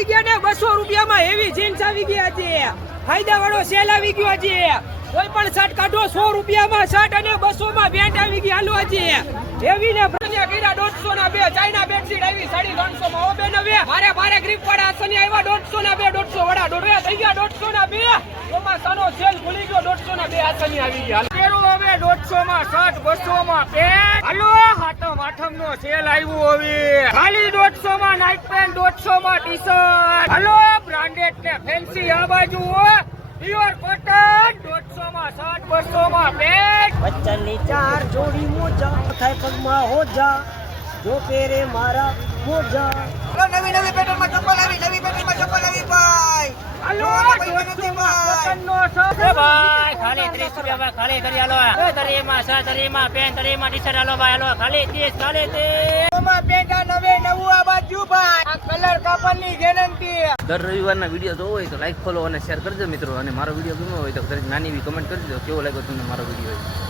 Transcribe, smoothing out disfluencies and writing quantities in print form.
આવી ગયા ને 200 રૂપિયામાં હેવી જીન્સ આવી ગયા છે ફાયદા વાળો સેલ આવી ગયો છે કોઈ પણ શર્ટ કાઢો 100 રૂપિયામાં શર્ટ અને 200 માં પેન્ટ આવી ગઈ હાલો છે હેવી ને ભણ્યા કર્યા 150 ના બે ચાઇના બેડશીટ આવી 350 માં ઓ બે નવે ભારે ગ્રીપ વાળા આસની આવ્યા 150 ના બે 150 વડા ડોડ્યા થઈ ગયા 150 ના બે ઓમાં સનો સેલ ખુલી ગયો 150 ના બે આસની આવી ગયા પેરો હવે 150 માં શર્ટ 200 માં પેન્ટ હાલો હાથમ નો સેલ આવ્યો હવે ખાલી 150 માં નાઇટ પેન્ટ 150 માં ટી-શર્ટ હાલો બ્રાન્ડેડ ને ફેન્સી આ બાજુ પ્યોર કોટન 150 માં શર્ટ 200 માં પેન્ટ બચ્ચાની 4 જોડી મોજા થાય પગમાં હોજા જો પેરે મારા મોજા નવી પેટર્નમાં ચપ્પલ આવી ભાઈ હાલો 150 માં કોટન નો શર્ટ એ ભાઈ ખાલી 30 રૂપિયા ખાલી કરી આલો એ તરીમાં શર્ટ તરીમાં પેન્ટ તરીમાં ટી-શર્ટ આલો ભાઈ આલો ખાલી 30 ખાલી 30 ઓમાં પેટા નવું આ બાજુ ભાઈ આ કલર કાપડની ગેરંટી દર રવિવારના વિડીયો જોવો હોય તો લાઈક ફોલો અને શેર કરજો મિત્રો અને મારો વિડીયો ગમ્યો હોય તો નાની એવી કમેન્ટ કરજો કેવો લાગ્યો તમને મારો વિડીયો